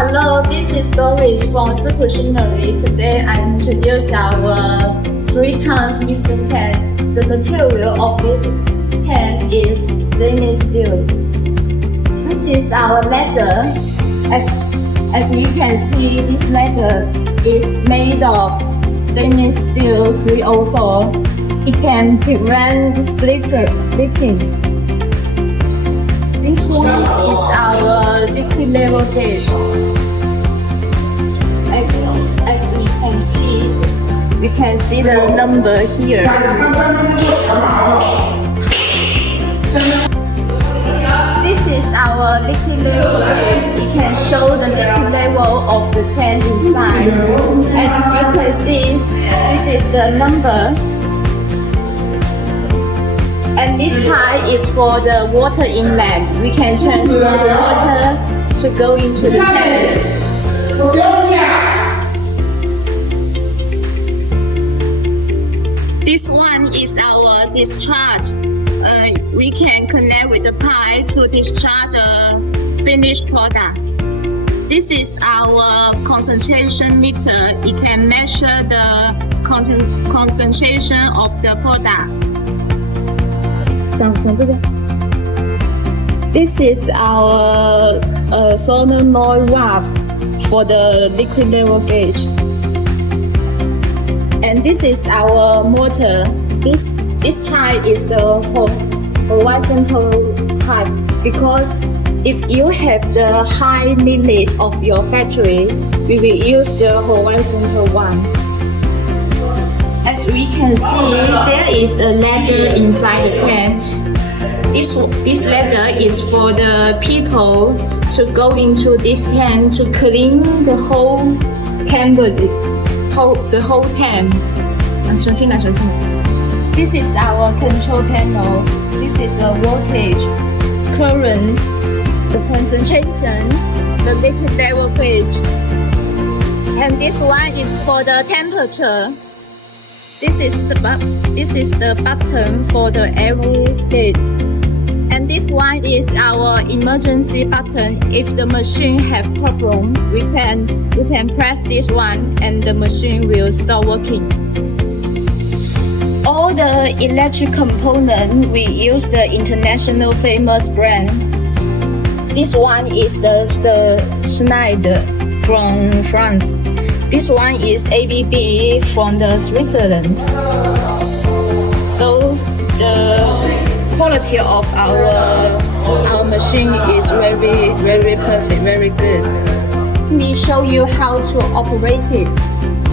Hello, this is Doris from SIPUXIN. Today I introduce our 3 tons mixing tank. The material of this tank is stainless steel. This is our leather. As you can see, this leather is made of stainless steel 304. It can prevent slipping. This one is our liquid level gauge. As we can see the number here. This is our liquid level gauge. It can show the liquid level of the tank inside. As you can see, this is the number. And this part is for the water inlet. We can transfer the water to go into the tank. This one is our discharge. We can connect with the pipe to discharge the finished product. This is our concentration meter. It can measure the concentration of the product. This is our solenoid valve for the liquid level gauge. And this is our motor. This type is the horizontal type because if you have the high limits of your factory, we will use the horizontal one. As we can see, there is a ladder inside the tank. This ladder is for the people to go into this tank to clean the whole chamber, the whole tank. This is our control panel. This is the voltage, current, the concentration, the liquid level gauge. And this one is for the temperature. This is the button for the air gauge. And this one is our emergency button. If the machine have problem, we can press this one and the machine will start working. All the electric components, we use the international famous brand. This one is the Schneider from France. This one is ABB from the Switzerland. So the quality of our machine is very perfect, very good. Let me show you how to operate it.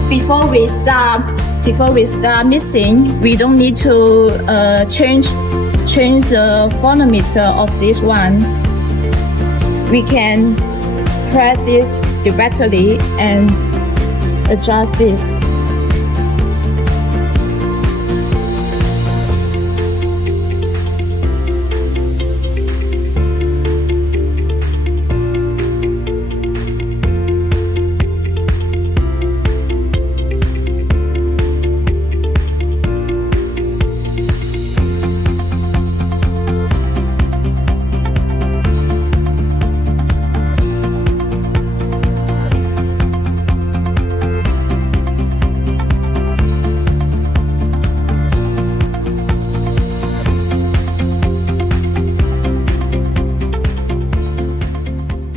Before we start mixing, we don't need to change the thermometer of this one. We can press this directly and adjust this.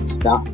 Stop.